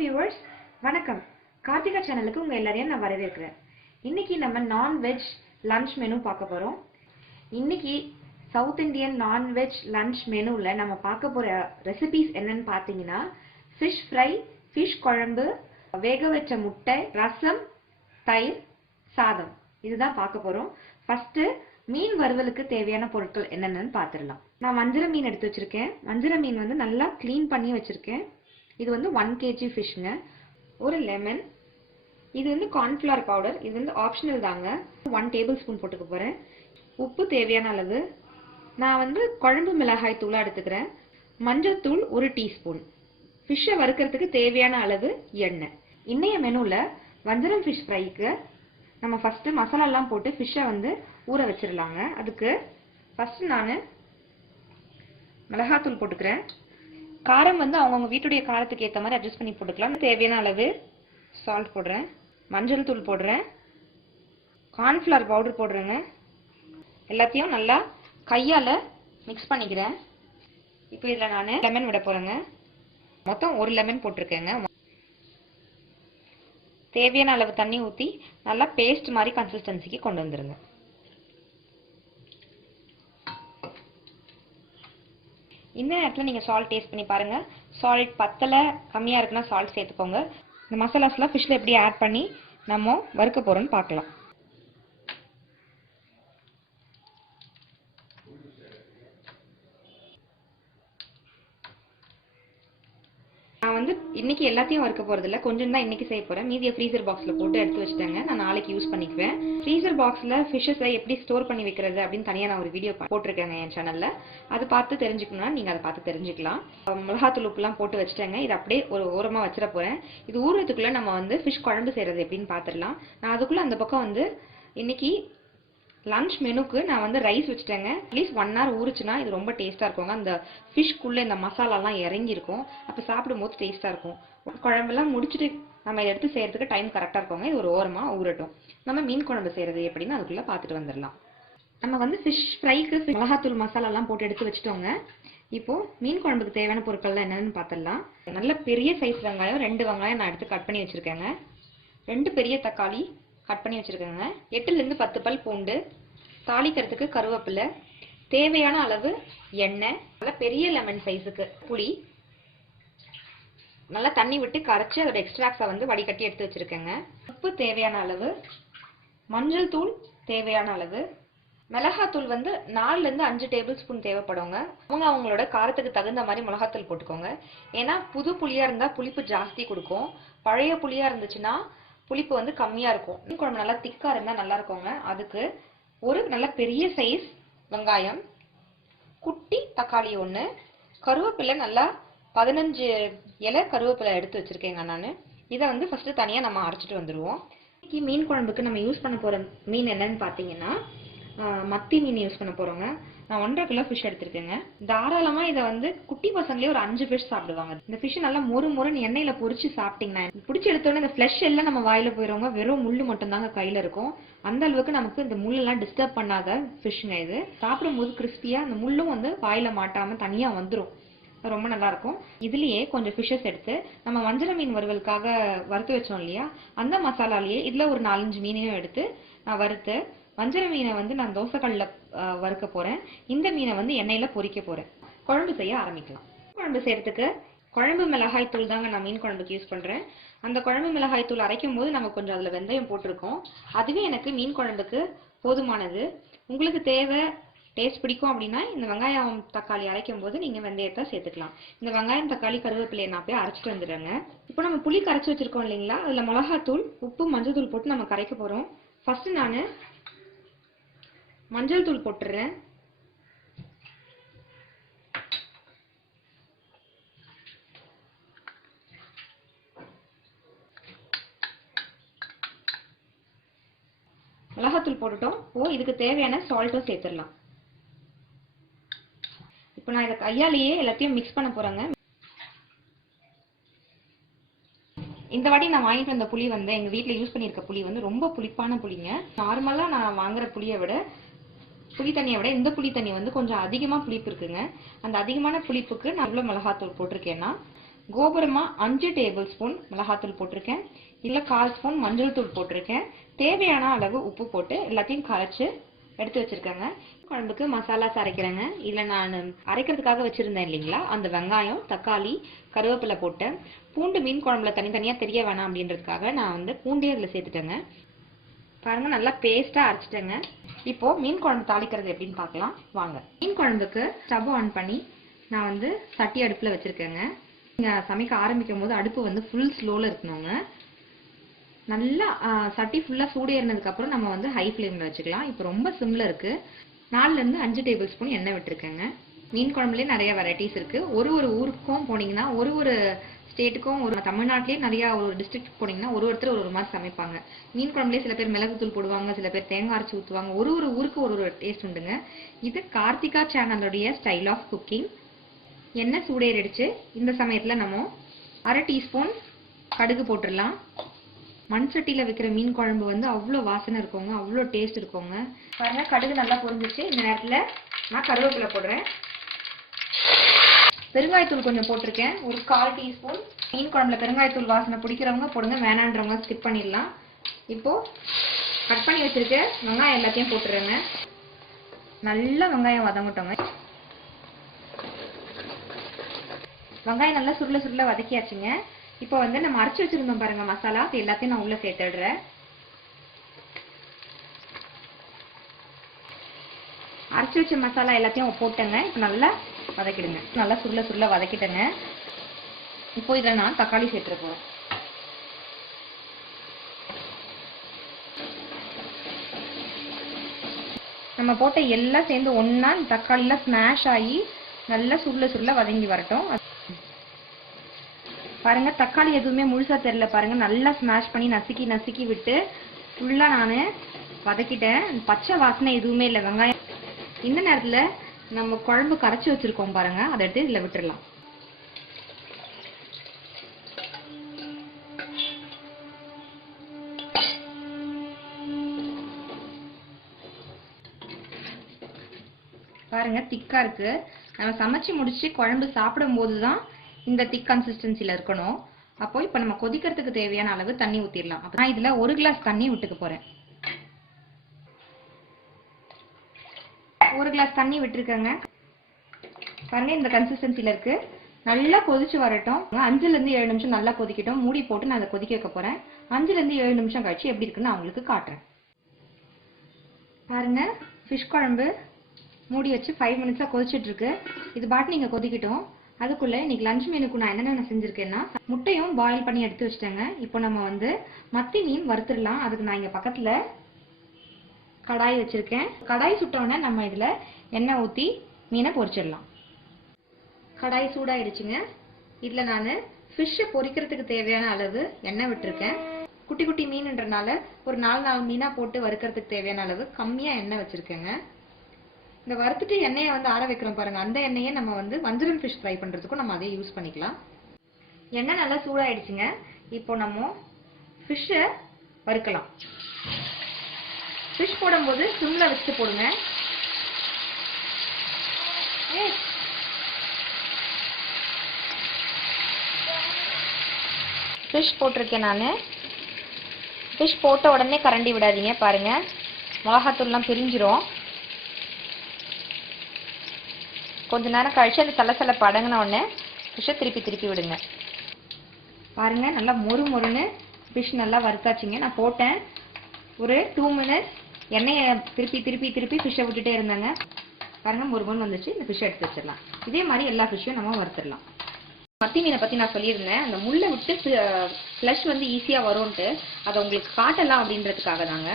viewers, வணக்கம். Karthikha Channelக்கு உங்க எல்லாரையும் நான் வரவேற்கிறேன். இன்னைக்கு நம்ம non veg lunch menu பார்க்க போறோம். இன்னைக்கு South Indian Non Veg lunch menuல நம்ம பார்க்க போற recipes என்னன்னு பாத்தீங்கன்னா fish fry, fish குழம்பு, வேக வச்ச முட்டை, ரசம், தயிர், சாதம். இதுதான் பார்க்க போறோம். ஃபர்ஸ்ட் மீன் வறுவலுக்கு தேவையான பொருட்கள் என்னென்னு பார்த்துடலாம். நான் வஞ்சரம் மீன் எடுத்து வச்சிருக்கேன். வஞ்சரம் மீன் வந்து நல்லா க்ளீன் பண்ணி வச்சிருக்கேன். இது வந்து 1 kg ஃபிஷ்ங்க. ஒரு லெமன். இது வந்து கார்ன்ஃப்ளவர் பவுடர். இது வந்து ஆப்ஷனல் தாங்க. 1 டேபிள்ஸ்பூன் போட்டுக்க போறேன். உப்பு தேவையான அளவு. நான் வந்து குழம்பு மிளகாய் தூளா எடுத்துக்கிறேன். மஞ்சள் தூள் 1 டீஸ்பூன். ஃபிஷ்ஷை வறுக்கிறதுக்கு தேவையான அளவு எண்ணெய். இன்னைய மெனுல வஞ்சரம் ஃபிஷ் ஃப்ரைக்கு நம்ம ஃபர்ஸ்ட் மசாலா எல்லாம் போட்டு ஃபிஷ்ஷை வந்து ஊற வச்சிடலாங்க. அதுக்கு ஃபர்ஸ்ட் நான் மிளகாத்தூள் போட்டுக்கிறேன். காரம் வந்து அவங்கவுங்க வீட்டுடைய காரத்துக்கு ஏற்ற மாதிரி அட்ஜஸ்ட் பண்ணி போட்டுக்கலாம். தேவையான அளவு சால்ட் போடுறேன். மஞ்சள் தூள் போடுறேன். கார்ன்ஃப்ளவர் பவுடர் போடுறேங்க. எல்லாத்தையும் நல்லா கையால் மிக்ஸ் பண்ணிக்கிறேன். இப்போ இதில் நான் லெமன் விட போகிறேங்க. மொத்தம் 1 லெமன் போட்டிருக்கேங்க. தேவையான அளவு தண்ணி ஊற்றி நல்லா பேஸ்ட் மாதிரி கன்சிஸ்டன்சிக்கு கொண்டு வந்துருங்க. இந்த நேரத்தில் நீங்கள் சால்ட் டேஸ்ட் பண்ணி பாருங்கள். சால்ட் பத்தலை, கம்மியாக இருக்குன்னா சால்ட் சேர்த்துக்கோங்க. இந்த மசாலாஸ்லாம் ஃபிஷ்ஷில் எப்படி ஆட் பண்ணி நம்ம வறுக்க போகிறோன்னு பார்க்கலாம். நான் வந்து இன்னைக்கு எல்லாத்தையும் வறுக்க போறதில்ல, கொஞ்சம் தான் இன்னைக்கு செய்ய போறேன். மீதியை ஃப்ரீசர் பாக்ஸ்ல போட்டு எடுத்து வச்சுட்டேங்க. நான் நாளைக்கு யூஸ் பண்ணிக்குவேன். ஃப்ரீசர் பாக்ஸ்ல ஃபிஷ்ஷை எப்படி ஸ்டோர் பண்ணி வைக்கிறது அப்படின்னு தனியாக நான் ஒரு வீடியோ போட்டிருக்கேங்க என் சேனல்ல. அது பார்த்து தெரிஞ்சுக்கணும்னா நீங்க அதை பார்த்து தெரிஞ்சுக்கலாம். மிளகாத்தூள் உப்புலாம் போட்டு வச்சுட்டேங்க. இது அப்படியே ஒரு ஓரமா வச்சிட போறேன். இது ஊறதுக்குள்ள நம்ம வந்து ஃபிஷ் குழம்பு செய்யறது எப்படின்னு பார்த்துடலாம். நான் அதுக்குள்ள அந்த பக்கம் வந்து இன்னைக்கு லஞ்ச் மெனுக்கு நான் வந்து ரைஸ் வச்சுட்டேங்க. அட்லீஸ்ட் 1 hour ஊறுச்சுன்னா இது ரொம்ப டேஸ்ட்டாக இருக்குங்க. அந்த ஃபிஷ்க்குள்ளே இந்த மசாலாலாம் இறங்கியிருக்கும். அப்போ சாப்பிடும்போது டேஸ்ட்டாக இருக்கும். குழம்பெல்லாம் முடிச்சுட்டு நம்ம இதை எடுத்து செய்யறதுக்கு டைம் கரெக்டாக இருக்குங்க. இது ஒரு ஓரமாக ஊறட்டும். நம்ம மீன் குழம்பு செய்கிறது எப்படின்னு அதுக்குள்ளே பார்த்துட்டு வந்துடலாம். நம்ம வந்து ஃபிஷ் ஃப்ரைக்கு மிளகாத்தூள் மசாலாலாம் போட்டு எடுத்து வச்சுட்டோங்க. இப்போது மீன் குழம்புக்கு தேவையான பொருட்கள்லாம் என்னென்னு பார்த்துடலாம். நல்ல பெரிய சைஸ் வெங்காயம் 2 வெங்காயம் நான் எடுத்து கட் பண்ணி வச்சுருக்கேங்க. 2 பெரிய தக்காளி கட் பண்ணி வச்சுருக்கேங்க. 8லேருந்து 10 பல் பூண்டு, தாளிக்கிறதுக்கு கருவேப்பிலை, தேவையான அளவு எண்ணெய், நல்லா பெரிய லெமன் சைஸுக்கு புளி, நல்லா தண்ணி விட்டு கரைச்சி அதோட எக்ஸ்ட்ராக்ஸை வந்து வடிகட்டி எடுத்து வச்சுருக்கேங்க. உப்பு தேவையான அளவு, மஞ்சள் தூள் தேவையான அளவு, மிளகாத்தூள் வந்து 4லேருந்து 5 டேபிள்ஸ்பூன் தேவைப்படுங்க. அவங்களோட காரத்துக்கு தகுந்த மாதிரி மிளகாத்தூள் போட்டுக்கோங்க. ஏன்னா புது புளியாக இருந்தால் புளிப்பு ஜாஸ்தி கொடுக்கும். பழைய புளியாக இருந்துச்சுன்னா புளிப்பு வந்து கம்மியாக இருக்கும். மீன் குழம்பு நல்லா திக்காக இருந்தால் நல்லா இருக்குங்க. அதுக்கு ஒரு நல்ல பெரிய சைஸ் வெங்காயம், குட்டி தக்காளி 1, கருவேப்பிலை நல்லா 15 இலை கருவேப்பிலை எடுத்து வச்சுருக்கேங்க நான். இதை வந்து ஃபஸ்ட்டு தனியாக நம்ம அரைச்சிட்டு வந்துடுவோம். இன்னைக்கு மீன் குழம்புக்கு நம்ம யூஸ் பண்ண போகிற மீன் என்னன்னு பார்த்தீங்கன்னா மத்தி மீன் யூஸ் பண்ண போகிறோங்க. நான் 1.5 கிலோ ஃபிஷ் எடுத்திருக்கேங்க. தாராளமாக இதை வந்து குட்டி பசங்களே ஒரு 5 ஃபிஷ் சாப்பிடுவாங்க. இந்த ஃபிஷ் நல்லா மொறுன்னு எண்ணெயில் பொரிச்சு சாப்பிட்டீங்கன்னா பிடிச்சி எடுத்தோன்னே இந்த ஃப்ளஷ் எல்லாம் நம்ம வாயில் போயிடுவோங்க. வெறும் முள்ளு மட்டும்தாங்க கையில் இருக்கும். அந்த அளவுக்கு நமக்கு இந்த முள்ளெல்லாம் டிஸ்டர்ப் பண்ணாத ஃபிஷ்ஷுங்க இது. சாப்பிடும்போது கிறிஸ்பியாக அந்த முள்ளும் வந்து வாயில் மாட்டாமல் தனியாக வந்துடும். ரொம்ப நல்லா இருக்கும். இதுலயே கொஞ்சம் ஃபிஷ்ஷஸ் எடுத்து நம்ம வஞ்சர மீன் வறுவலுக்காக வறுத்து வச்சோம் இல்லையா, அந்த மசாலாலேயே இதில் ஒரு 4-5 மீனையும் எடுத்து நான் வறுத்து வஞ்சர மீனை வந்து நான் தோசைக்கல்ல வறுக்க போறேன். இந்த மீனை வந்து எண்ணெயில பொரிக்க போறேன். குழம்பு செய்ய ஆரம்பிக்கலாம். குழம்பு செய்யறதுக்கு குழம்பு மிளகாய் தூள் தாங்க நான் மீன் குழம்புக்கு யூஸ் பண்றேன். அந்த குழம்பு மிளகாய் தூள் அரைக்கும் போது நம்ம கொஞ்சம் அதுல வெந்தயம் போட்டிருக்கோம். அதுவே எனக்கு மீன் குழம்புக்கு போதுமானது. உங்களுக்கு தேவை டேஸ்ட் பிடிக்கும் அப்படின்னா இந்த வெங்காயம் தக்காளி அரைக்கும் போது நீங்க வெந்தயத்தை சேர்த்துக்கலாம். இந்த வெங்காயம் தக்காளி கருவேப்பிலையை நான் போய் அரைச்சிட்டு வந்துடுறேங்க. இப்போ நம்ம புளி கரைச்சி வச்சிருக்கோம் இல்லைங்களா, அதுல மிளகாத்தூள் உப்பு மஞ்சள் தூள் போட்டு நம்ம கரைக்க போறோம். ஃபர்ஸ்ட் நான் மஞ்சள் தூள் போட்டுறேன். மிளகாத்தூள் போட்டுட்டோம். இதுக்கு தேவையான சால்ட்டும் சேர்த்துடலாம். இப்போ நான் இதை கையாலேயே எல்லாத்தையும் மிக்ஸ் பண்ண போறேங்க. இந்த வாட்டி நான் வாங்கிட்டு வந்த புளி வந்து எங்க வீட்டில் யூஸ் பண்ணியிருக்க புளி வந்து ரொம்ப புளிப்பான புளிங்க. நார்மலாக நான் வாங்குற புளியை விட புளி தண்ணியை விட இந்த புளி தண்ணி வந்து கொஞ்சம் அதிகமாக புளிப்பு இருக்குங்க. அந்த அதிகமான புளிப்புக்கு நான் எவ்வளோ மிளகாத்தூள் போட்டிருக்கேன்னா கோபுரமா 5 டேபிள் ஸ்பூன் மிளகாத்தூள் போட்டிருக்கேன். இல்லை 1/4 ஸ்பூன் மஞ்சள் தூள் போட்டிருக்கேன். தேவையான அளவு உப்பு போட்டு எல்லாத்தையும் கரைச்சு எடுத்து வச்சிருக்கேங்க. குழம்புக்கு மசாலாஸ் அரைக்கிறேங்க. இல்லை நான் அரைக்கிறதுக்காக வச்சிருந்தேன் இல்லைங்களா, அந்த வெங்காயம், தக்காளி, கருவேப்பிலை போட்டேன். பூண்டு மீன் குழம்புல தனித்தனியாக தெரிய வேணாம் அப்படின்றதுக்காக நான் வந்து பூண்டே அதில் சேர்த்துட்டேங்க. பாருங்க, நல்லா பேஸ்ட்டாக அரைச்சிட்டேங்க. இப்போ மீன் குழம்பு தாளிக்கிறது எப்படின்னு பார்க்கலாம் வாங்க. மீன் குழம்புக்கு ஸ்டவ் ஆன் பண்ணி நான் வந்து சட்டி அடுப்பில் வச்சுருக்கேங்க. நீங்கள் சமைக்க ஆரம்பிக்கும் போது அடுப்பு வந்து ஃபுல் ஸ்லோவில் இருக்கணுங்க. நல்லா சட்டி ஃபுல்லாக சூடு ஏறினதுக்கப்புறம் நம்ம வந்து ஹை ஃப்ளேமில் வச்சுக்கலாம். இப்போ ரொம்ப சிம்மில் இருக்குது. 4லேருந்து 5 டேபிள் ஸ்பூன் எண்ணெய் விட்டுருக்கேங்க. மீன் குழம்புலேயே நிறைய வெரைட்டிஸ் இருக்குது. ஒரு ஊருக்கும் போனீங்கன்னா, ஒரு ஸ்டேட்டுக்கும், ஒரு தமிழ்நாட்டிலே நிறையா ஒரு டிஸ்ட்ரிக்ட் போனீங்கன்னா ஒருத்தர் ஒரு மாதிரி சமைப்பாங்க. மீன் குழம்புலேயே சில பேர் மிளகுத்தூள் போடுவாங்க, சில பேர் தேங்காய் அரைச்சி ஊற்றுவாங்க. ஒரு ஊருக்கு ஒரு டேஸ்ட் உண்டுங்க. இது கார்த்திகா சேனலுடைய ஸ்டைல் ஆஃப் குக்கிங். எண்ணெய் சூடேறிடுச்சு. இந்த சமயத்தில் நம்ம 1/2 டீஸ்பூன் கடுகு போட்டுடலாம். மண் சட்டியில் வைக்கிற மீன் குழம்பு வந்து அவ்வளோ வாசனை இருக்குங்க, அவ்வளோ டேஸ்ட் இருக்குங்க. பாருங்க, கடுகு நல்லா பொரிஞ்சிச்சு. இந்த நேரத்தில் நான் கருவேப்பிலை போடுறேன். பெருங்காயத்தூள் கொஞ்சம் போட்டிருக்கேன், ஒரு 1/4 டீஸ்பூன். மீன் குழம்புல பெருங்காயத்தூள் வாசனை பிடிக்கிறவங்க போடுங்க, வேணான்றவங்க ஸ்கிப் பண்ணிடலாம். இப்போ கட் பண்ணி வச்சிருக்க வெங்காயம் எல்லாத்தையும் போட்டுருங்க. நல்லா வெங்காயம் வதங்கட்டோங்க. வெங்காயம் நல்லா சுருள வதக்கியாச்சுங்க. இப்போ வந்து நம்ம அரைச்சி வச்சிருந்தோம் பாருங்க மசாலா, அது எல்லாத்தையும் நான் உள்ள சேர்த்துடுறேன். அரைச்சி வச்ச மசாலா எல்லாத்தையும் போட்டேங்க. இப்போ நல்லா வதக்கிடுங்க. நல்லா சுருள வதக்கிட்டேங்க. இப்போ இதில் நான் தக்காளி சேர்த்துற போறேன். நம்ம போட்ட எல்லாம் சேர்ந்து ஒன்னா தக்காளிலாம் ஸ்மாஷ் ஆகி நல்லா சுருள வதங்கி வரட்டும். பாருங்க, தக்காளி எதுவுமே முழுசா தெரியல பாருங்க. நல்லா ஸ்மாஷ் பண்ணி நசுக்கி விட்டு ஃபுல்லா நான் வதக்கிட்டேன். பச்சை வாசனை எதுவுமே இல்லை வெங்காயம். இந்த நேரத்துல நம்ம குழம்பு கரைச்சி வச்சிருக்கோம் பாருங்க, அதை எடுத்து இதுல விட்டுடலாம். பாருங்க, திக்கா இருக்கு. நம்ம சமைச்சு முடிச்சு குழம்பு சாப்பிடும் போதுதான் இந்த திக் கன்சிஸ்டன்சில இருக்கணும். அப்போ இப்போ நம்ம கொதிக்கிறதுக்கு தேவையான அளவு தண்ணி ஊத்திடலாம். நான் இதுல 1 கிளாஸ் தண்ணி விட்டுக்க போறேன். 1 கிளாஸ் தண்ணி விட்டுருக்கேங்க. பாருங்க, இந்த கன்சிஸ்டன்சில இருக்கு. நல்லா கொதிச்சு வரட்டும். 5லேருந்து 7 நிமிஷம் நல்லா கொதிக்கட்டும். மூடி போட்டு நான் அதை கொதிக்க வைக்க போறேன். 5லேருந்து 7 நிமிஷம் கழிச்சு எப்படி இருக்குன்னு நான் உங்களுக்கு காட்டுறேன். பாருங்க, ஃபிஷ் குழம்பு மூடி வச்சு 5 மினிட்ஸா கொதிச்சுட்டு இருக்கு. இது பாட்டு நீங்க கொதிக்கட்டும். அதுக்குள்ள இன்னைக்கு லஞ்ச் மெனுக்கு நான் என்னென்ன செஞ்சிருக்கேன்னா, முட்டையும் பாயில் பண்ணி எடுத்து வச்சிட்டேங்க. இப்போ நம்ம வந்து மத்தி மீன் வறுத்துடலாம். அதுக்கு நான் இங்க பக்கத்துல கடாய் வச்சிருக்கேன். கடாய் சுட்டோன்னே நம்ம இதுல எண்ணெய் ஊத்தி மீனை பொரிச்சிடலாம். கடாய் சூடாயிடுச்சுங்க. இதுல நான் ஃபிஷ்ஷை பொரிக்கிறதுக்கு தேவையான அளவு எண்ணெய் விட்டுருக்கேன். குட்டி மீனுன்றனால ஒரு 4 மீனா போட்டு வறுக்கிறதுக்கு தேவையான அளவு கம்மியா எண்ணெய் வச்சிருக்கேங்க. இந்த வறுத்துட்டு எண்ணெயை வந்து ஆற வைக்கிறோம் பாருங்க, அந்த எண்ணெயை நம்ம வந்து வஞ்சரம் ஃபிஷ் ஃப்ரை பண்றதுக்கும் நம்ம அதே யூஸ் பண்ணிக்கலாம். எண்ணெய் நல்லா சூடாயிடுச்சுங்க. இப்போ நம்ம ஃபிஷ்ஷை வறுக்கலாம். ஃபிஷ் போடும்போது சிம்ல வச்சு போடுங்க. ஃபிஷ் போட்டிருக்கேன் நான். ஃபிஷ் போட்ட உடனே கரண்டி விடாதீங்க. பாருங்க, மிளகாத்தூள்லாம் பிரிஞ்சிரும். கொஞ்ச நேரம் கழிச்சு அந்த சலசலப்பு அடங்கின உடனே ஃபிஷ்ஷை திருப்பி விடுங்க. பாருங்க, நல்லா மொறுன்னு ஃபிஷ் நல்லா வறுத்தாச்சுங்க. நான் போட்டேன். ஒரு 2 மினிட்ஸ் எண்ணெயை திருப்பி ஃபிஷ்ஷை விட்டுட்டே இருந்தாங்க. பாருங்க, மொறுன்னு வந்துச்சு. இந்த ஃபிஷ்ஷை எடுத்து வச்சிடலாம். இதே மாதிரி எல்லா ஃபிஷ்ஷையும் நம்ம வறுத்துடலாம். மத்தி மீனை பற்றி நான் சொல்லியிருந்தேன். அந்த முள்ளை விட்டு ஃப்ளஷ் வந்து ஈஸியாக வரும்ன்ட்டு அதை உங்களுக்கு காட்டலாம் அப்படின்றதுக்காக தாங்க.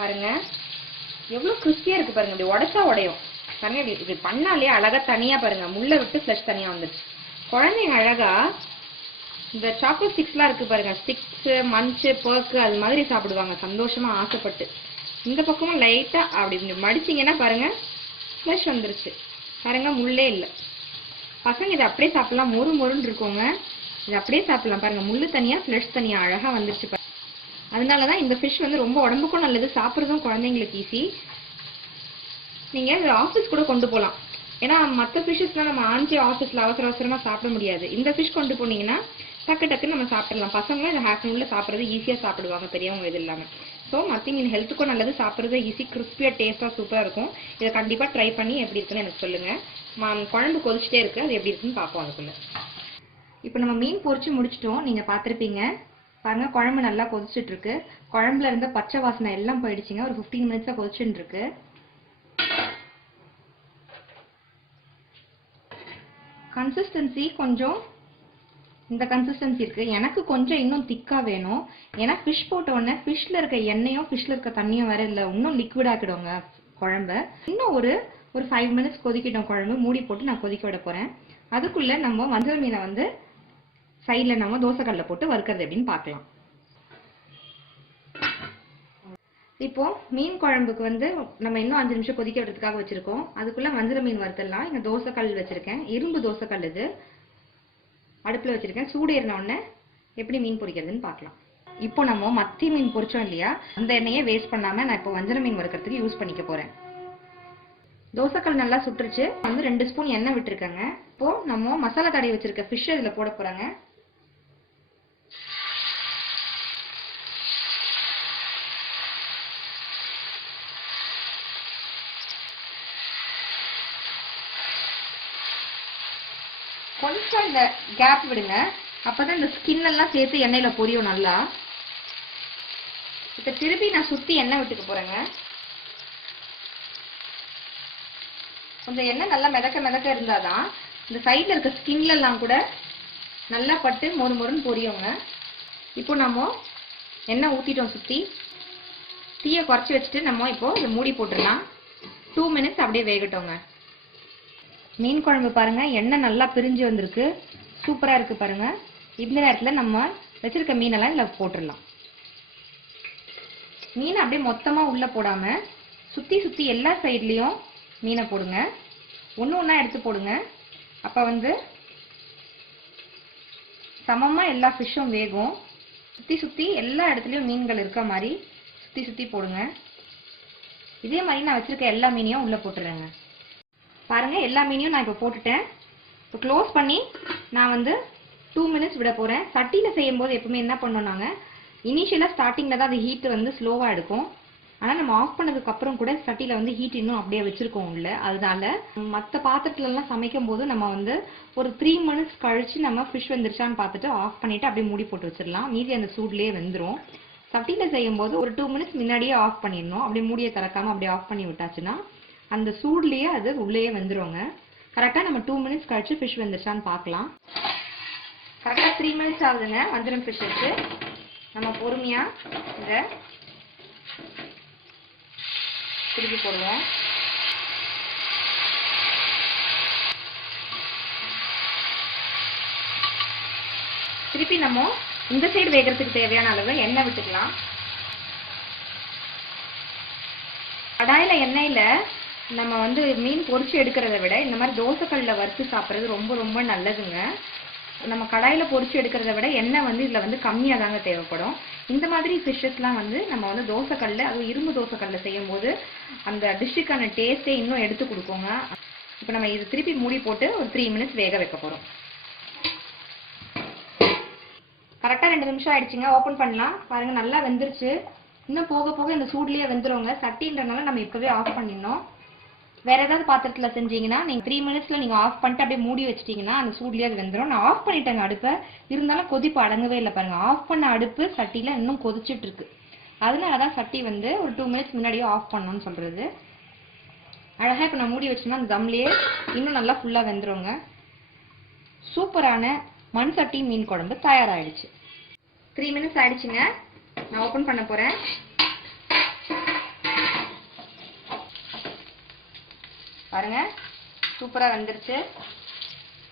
பாருங்க, எவ்வளோ கிறிஸ்பியாக இருக்குது பாருங்க. இப்படி உடைச்சா உடையும் பாருங்க. இப்படி பண்ணாலே அழகாக தனியாக பாருங்க, முள்ளை விட்டு ஃப்ளஷ் தனியாக வந்துடுச்சு. குழந்தைங்க அழகா இந்த சாக்லேட் ஸ்டிக்ஸ்லாம் இருக்குது பாருங்க, ஸ்டிக்ஸு, மஞ்சு, பர்க்கு அது மாதிரி சாப்பிடுவாங்க சந்தோஷமாக ஆசைப்பட்டு. இந்த பக்கமும் லைட்டாக அப்படி மடிச்சிங்கன்னா பாருங்க ஃப்ளஷ் வந்துருச்சு. பாருங்க, முள்ளே இல்லை. பசங்க இதை அப்படியே சாப்பிடலாம். மொறுன்னு இருக்குங்க. இதை அப்படியே சாப்பிடலாம். பாருங்க, முள்ளு தனியாக ஃப்ளஷ் தனியாக அழகாக வந்துருச்சு. அதனால தான் இந்த ஃபிஷ் வந்து ரொம்ப உடம்புக்கும் நல்லது, சாப்பிட்றதும் குழந்தைங்களுக்கு ஈஸி. நீங்கள் ஆஃபீஸ் கூட கொண்டு போகலாம். ஏன்னா மற்ற ஃபிஷ்ஷஸ்லாம் நம்ம ஆஞ்சி ஆஃபீஸில் அவசரமாக சாப்பிட முடியாது. இந்த ஃபிஷ் கொண்டு போனீங்கன்னா டக்குன்னு நம்ம சாப்பிடலாம். பசங்களும் இந்த ஆஃப்டர்நூனில் சாப்பிட்றது ஈஸியாக சாப்பிடுவாங்க, பெரியவங்க இது இல்லாமல். ஸோ மற்ற மீன் ஹெல்த்துக்கும் நல்லது, சாப்பிட்றது ஈஸி, கிறிஸ்பியாக டேஸ்ட்டாக சூப்பராக இருக்கும். இதை கண்டிப்பாக ட்ரை பண்ணி எப்படி இருக்குன்னு எனக்கு சொல்லுங்கள். குழம்பு கொதிச்சுட்டே இருக்குது, அது எப்படி இருக்குன்னு பார்ப்போம் அதுக்குள்ளே. இப்போ நம்ம மீன் பொரிச்சு முடிச்சிட்டோம், நீங்கள் பார்த்துருப்பீங்க. பாருங்கள், குழம்பு நல்லா கொதிச்சுட்டு இருக்கு. குழம்புல இருந்த பச்சை வாசனை எல்லாம் போயிடுச்சுங்க. ஒரு 15 மினிட்ஸாக கொதிச்சுட்டு இருக்கு. கன்சிஸ்டன்சி கொஞ்சம் இந்த கன்சிஸ்டன்சி இருக்கு. எனக்கு கொஞ்சம் இன்னும் திக்கா வேணும். ஏன்னா ஃபிஷ் போட்ட உடனே ஃபிஷ்ல இருக்க எண்ணெயும் ஃபிஷ்ல இருக்க தண்ணியும் வேற இல்லை, இன்னும் லிக்விட் ஆக்கிடுவாங்க குழம்ப. இன்னும் ஒரு 5 மினிட்ஸ் கொதிக்கிட்டோம் குழம்பு. மூடி போட்டு நான் கொதிக்க விட போறேன். அதுக்குள்ள நம்ம வஞ்சர மீனை வந்து சைட்ல நம்ம தோசைக்கல்ல போட்டு வறுக்கிறது எப்படின்னு பார்க்கலாம். இப்போ மீன் குழம்புக்கு வந்து நம்ம இன்னும் 5 நிமிஷம் கொதிக்க விடுறதுக்காக வச்சிருக்கோம். அதுக்குள்ள வஞ்சர மீன் வறுத்தலாம். இங்க தோசைக்கல் வச்சிருக்கேன், இரும்பு தோசைக்கல் இது. அடுப்புல வச்சிருக்கேன். சூடு ஏறின உடனே எப்படி மீன் பொரிக்கிறதுன்னு பார்க்கலாம். இப்போ நம்ம மத்தி மீன் பொரிச்சோம் இல்லையா, அந்த எண்ணெயை வேஸ்ட் பண்ணாம நான் இப்போ வஞ்சர மீன் வறுக்கிறதுக்கு யூஸ் பண்ணிக்க போறேன். தோசைக்கல் நல்லா சுட்டுருச்சு. வந்து 2 ஸ்பூன் எண்ணெய் விட்டுருக்கேங்க. இப்போ நம்ம மசாலா தடவி வச்சிருக்க ஃபிஷ் இதுல போட போறாங்க. கொஞ்சம் இந்த கேப் விடுங்க, அப்பதான் இந்த ஸ்கின் எல்லாம் சேர்த்து எண்ணெயில பொரியும் நல்லா. இப்ப திருப்பி நான் சுத்தி எண்ணெய் விட்டுக்க போறேங்க. கொஞ்சம் எண்ணெய் நல்லா மிதக்க இருந்தாதான் இந்த சைட்ல இருக்க ஸ்கின்ல எல்லாம் கூட நல்லா பட்டு மொறுன்னு பொரியுங்க. இப்போ நம்ம எண்ணெய் ஊத்திட்டோம் சுத்தி. தீயை குறைச்சி வச்சுட்டு நம்ம இப்போ இதை மூடி போட்டுடலாம். 2 மினிட்ஸ் அப்படியே வேகட்டோங்க. மீன் குழம்பு பாருங்க, எண்ணெய் நல்லா பிரிஞ்சு வந்திருக்கு, சூப்பரா இருக்கு பாருங்க. இந்த நேரத்துல நம்ம வச்சிருக்க மீனெல்லாம் இதுல போட்டுடலாம். மீனை அப்படியே மொத்தமா உள்ள போடாம சுத்தி எல்லா சைட்லயும் மீனை போடுங்க. ஒண்ணா எடுத்து போடுங்க. அப்ப வந்து சமமா எல்லா ஃபிஷ்ஷும் வேகும். சுத்தி எல்லா இடத்துலயும் மீன்கள் இருக்க மாதிரி சுத்தி போடுங்க. இதே மாதிரி நான் வச்சிருக்க எல்லா மீனையும் உள்ள போட்டுறேங்க. பாருங்க, எல்லா மீனையும் நான் இப்போ போட்டுட்டேன். இப்போ க்ளோஸ் பண்ணி நான் வந்து 2 மினிட்ஸ் விட போறேன். சட்டியில செய்யும் போது எப்பவுமே என்ன பண்ணோம், நாங்க இனிஷியலா ஸ்டார்டிங்ல தான் அது ஹீட் வந்து ஸ்லோவா எடுக்கும். ஆனா நம்ம ஆஃப் பண்ணதுக்கு அப்புறம் கூட சட்டியில வந்து ஹீட் இன்னும் அப்படியே வச்சிருக்கோம் உள்ள. அதனால மற்ற பாத்திரத்துல எல்லாம் சமைக்கும் போது நம்ம வந்து ஒரு 3 மினிட்ஸ் கழிச்சு நம்ம ஃபிஷ் வெந்துருச்சான்னு பார்த்துட்டு ஆஃப் பண்ணிட்டு அப்படியே மூடி போட்டு வச்சிடலாம். மீதி அந்த சூட்லயே வெந்துடும். சட்டியில செய்யும் போது ஒரு 2 மினிட்ஸ் முன்னாடியே ஆஃப் பண்ணிடணும். அப்படியே மூடியை திறக்காம அப்படியே ஆஃப் பண்ணி விட்டாச்சுன்னா அந்த சூட்லயே அது உள்ளேயே வெந்துருங்க. கரெக்டா நம்ம 2 மினிட்ஸ் கழிச்சு ஃபிஷ் வெந்துருச்சான்னு பார்க்கலாம். கரெக்டா 3 மினிட்ஸ் ஆகுதுங்க வஞ்சரம் ஃபிஷ் வச்சு. நம்ம பொறுமையா இதை திருப்பி போடுவோம். திருப்பி நம்ம இந்த சைடு வேகிறதுக்கு தேவையான அளவு எண்ணெய் விட்டுக்கலாம். கடாயில எண்ணெயில நம்ம வந்து மீன் பொரிச்சு எடுக்கிறத விட இந்த மாதிரி தோசைக்கல்ல வறுத்து சாப்பிட்றது ரொம்ப நல்லதுங்க. நம்ம கடாயில பொரிச்சு எடுக்கிறத விட எண்ணெய் வந்து இதுல வந்து கம்மியாக தாங்க தேவைப்படும். இந்த மாதிரி ஃபிஷ்ஷஸ்லாம் வந்து நம்ம வந்து தோசைக்கல்ல, அதுவும் இரும்பு தோசைக்கல்ல செய்யும் போது அந்த டிஷ்ஷுக்கான டேஸ்ட்டே இன்னும் எடுத்து கொடுக்குங்க. இப்போ நம்ம இது திருப்பி மூடி போட்டு ஒரு 3 மினிட்ஸ் வேக வைக்க போறோம். கரெக்டாக 2 நிமிஷம் ஆயிடுச்சுங்க. ஓப்பன் பண்ணலாம். பாருங்க, நல்லா வெந்துருச்சு. இன்னும் போக இந்த சூட்லயே வெந்துருங்க. சட்டின்றனால நம்ம இப்பவே ஆஃப் பண்ணிடணும். வேற ஏதாவது பாத்திரத்துல செஞ்சீங்கன்னா நீங்க 3 மினிட்ஸ்ல நீங்க ஆஃப் பண்ணிட்டு அப்படியே மூடி வச்சிட்டீங்கன்னா அந்த சூட்லயே அது வெந்துடும். நான் ஆஃப் பண்ணிட்டேங்க அடுப்பை. இருந்தாலும் கொதிப்பு அடங்கவே இல்லை பாருங்க. ஆஃப் பண்ண அடுப்பு சட்டியில இன்னும் கொதிச்சுட்டு இருக்கு. அதனாலதான் சட்டி வந்து ஒரு 2 மினிட்ஸ் முன்னாடியே ஆஃப் பண்ணணும்னு சொல்றது. அழகா இப்ப நான் மூடி வச்சோம்னா அந்த தம்லயே இன்னும் நல்லா ஃபுல்லா வெந்துருங்க. சூப்பரான மண் சட்டி மீன் குழம்பு தயாராயிடுச்சு. 3 மினிட்ஸ் ஆயிடுச்சுங்க. நான் ஓபன் பண்ண போறேன். பாருங்க, சூப்பரா வெந்துருச்சு.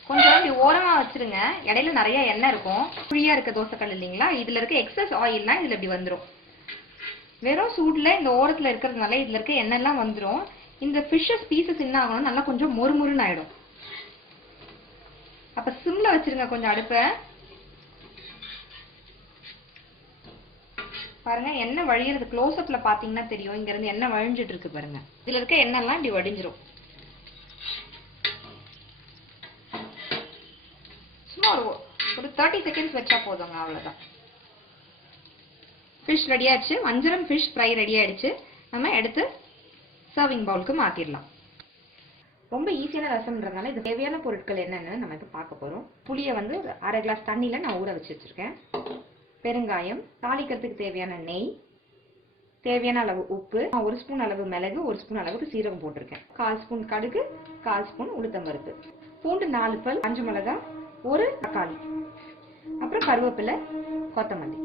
கொஞ்சம் இப்படி ஓரமா வச்சிருங்க. இடையில நிறைய எண்ணெய் இருக்கும். குழியா இருக்க தோசைக்கல் இல்லைங்களா, இதுல இருக்க எக்ஸஸ் ஆயில்லாம் இதுல இப்படி வந்துடும். வெறும் சூட்ல இந்த ஓரத்துல இருக்கிறதுனால இதுல இருக்க எண்ணெய் எல்லாம் வந்துடும். இந்த ஃபிஷ்ஷஸ் பீசஸ் என்ன ஆகணும், நல்லா கொஞ்சம் மொறுமொறுன்னு ஆயிடும். அப்ப சிம்ல வச்சிருங்க கொஞ்சம் அடுப்பை. பாருங்க, எண்ணெய் வழியிறது க்ளோஸ் அப்ல பாத்தீங்கன்னா தெரியும். இங்க இருந்து எண்ணெய் வழிஞ்சிட்டு இருக்கு பாருங்க. இதுல இருக்க எண்ணெய் எல்லாம் இப்படி வடிஞ்சிரும். சும்மா ஒரு 30 செகண்ட்ஸ் வச்சா போதுங்க, அவ்வளோதான். ஃபிஷ் ரெடி ஆயிடுச்சு. வஞ்சரம் ஃபிஷ் ஃப்ரை ரெடி ஆயிடுச்சு. நம்ம எடுத்து சர்விங் பவுலுக்கு மாற்றிடலாம். ரொம்ப ஈஸியான ரசம்ன்றதுனால இது தேவையான பொருட்கள் என்னென்னு நம்ம இப்போ பார்க்க போகிறோம். புளியை வந்து 1/2 கிளாஸ் தண்ணியில் நான் ஊற வச்சு வச்சுருக்கேன். பெருங்காயம், தாளிக்கிறதுக்கு தேவையான நெய், தேவையான அளவு உப்பு, 1 ஸ்பூன் அளவு மிளகு, 1 ஸ்பூன் அளவுக்கு சீரகம் போட்டிருக்கேன், 1/4 ஸ்பூன் கடுகு, 1/4 ஸ்பூன் உளுத்தம்பருப்பு, பூண்டு 4 பல், 5 மிளகாய், 1 தக்காளி, அப்புறம் கருவேப்பிலை, கொத்தமல்லி,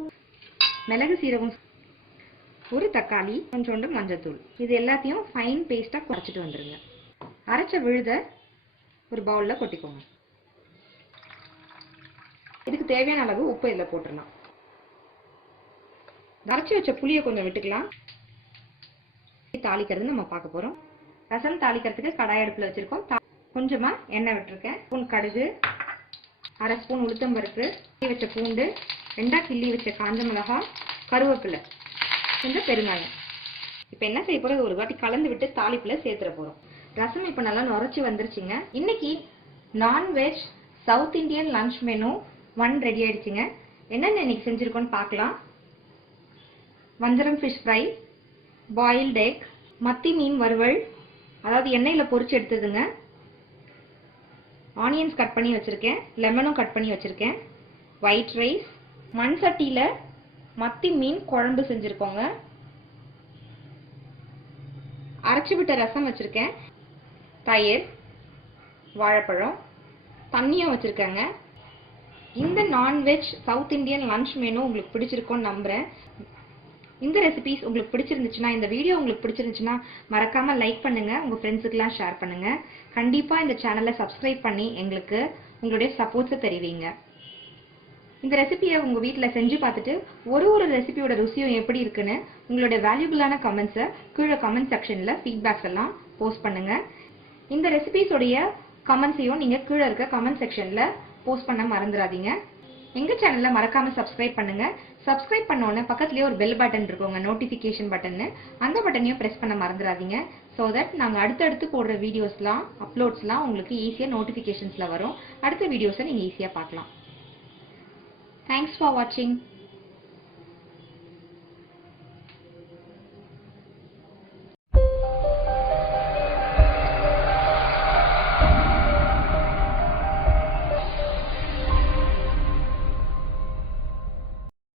மிளகு சீரகம், 1 தக்காளி, கொஞ்சோண்டு மஞ்சத்தூள். இது எல்லாத்தையும் ஃபைன் பேஸ்ட்டாக குறைச்சிட்டு வந்துடுங்க. அரைச்ச விழுத ஒரு பவுலில் கொட்டிக்கோங்க. இதுக்கு தேவையான அளவு உப்பு இதில் போட்டுடலாம். அரைச்சி வச்ச புளியை கொஞ்சம் விட்டுக்கலாம். தாளிக்கிறது நம்ம பார்க்க போகிறோம். ரசம் தாளிக்கிறதுக்கு கடாய் அடுப்பில் வச்சுருக்கோம். கொஞ்சமாக எண்ணெய் விட்டுருக்கேன். ஸ்பூன் கடுகு, 1/2 ஸ்பூன் உளுத்தம்பருப்பு, கிள்ளி வச்ச பூண்டு, 2 கிள்ளி வச்ச காஞ்ச மிளகாய், கருவேப்பிலை, கொஞ்சம் பெருங்காயம். இப்போ என்ன செய்ய போகிறோம், ஒரு வாட்டி கலந்து விட்டு தாளிப்பில் சேர்த்துட போகிறோம். ரசம் இப்போ நல்லா நுரைச்சி வந்துருச்சுங்க. இன்னைக்கு non veg south Indian lunch menu 1 ready ஆயிடுச்சுங்க. என்னென்ன இன்னைக்கு செஞ்சுருக்கோன்னு பார்க்கலாம். வஞ்சரம் ஃபிஷ் ஃப்ரை, பாயில்டு எக், மத்தி மீன் வறுவல், அதாவது எண்ணெயில் பொரிச்சு எடுத்ததுங்க. ஆனியன்ஸ் கட் பண்ணி வச்சுருக்கேன், லெமனும் கட் பண்ணி வச்சுருக்கேன், ஒயிட் ரைஸ், மண் சட்டியில் மத்தி மீன் குழம்பு செஞ்சுருக்கோங்க, அரைச்சி விட்ட ரசம் வச்சுருக்கேன், தயிர், வாழைப்பழம், தண்ணியும் வச்சுருக்கேங்க. இந்த non veg south Indian lunch menu உங்களுக்கு பிடிச்சிருக்கோன்னு நம்புகிறேன். இந்த ரெசிபிஸ் உங்களுக்கு பிடிச்சிருந்துச்சுன்னா, இந்த வீடியோ உங்களுக்கு பிடிச்சிருந்துச்சுன்னா மறக்காமல் லைக் பண்ணுங்கள், உங்கள் ஃப்ரெண்ட்ஸுக்கெலாம் ஷேர் பண்ணுங்கள். கண்டிப்பாக இந்த சேனலை சப்ஸ்கிரைப் பண்ணி எங்களுக்கு உங்களுடைய சப்போர்ட்ஸை தெரிவிங்க. இந்த ரெசிபியை உங்கள் வீட்டில் செஞ்சு பார்த்துட்டு ஒரு ரெசிபியோட ருசியும் எப்படி இருக்குன்னு உங்களுடைய வேல்யூபிளான கமெண்ட்ஸை கீழே கமெண்ட் செக்ஷனில் ஃபீட்பேக்ஸ் எல்லாம் போஸ்ட் பண்ணுங்கள். இந்த ரெசிபிஸோடைய கமெண்ட்ஸையும் நீங்கள் கீழே இருக்க கமெண்ட் செக்ஷனில் போஸ்ட் பண்ண மறந்துடாதீங்க. எங்கள் சேனலில் மறக்காமல் சப்ஸ்கிரைப் பண்ணுங்கள். சப்ஸ்கிரைப் பண்ணோன்னே பக்கத்துலேயே ஒரு பெல் பட்டன் இருக்குங்க, நோட்டிஃபிகேஷன் பட்டன்னு. அந்த பட்டனையும் ப்ரெஸ் பண்ண மறந்துடாதீங்க. ஸோ தட் நாங்கள் அடுத்தடுத்து போடுற வீடியோஸ்லாம் அப்லோட்ஸ்லாம் உங்களுக்கு ஈஸியாக நோட்டிஃபிகேஷன்ஸில் வரும். அடுத்த வீடியோஸை நீங்கள் ஈஸியாக பார்க்கலாம். Thanks for watching.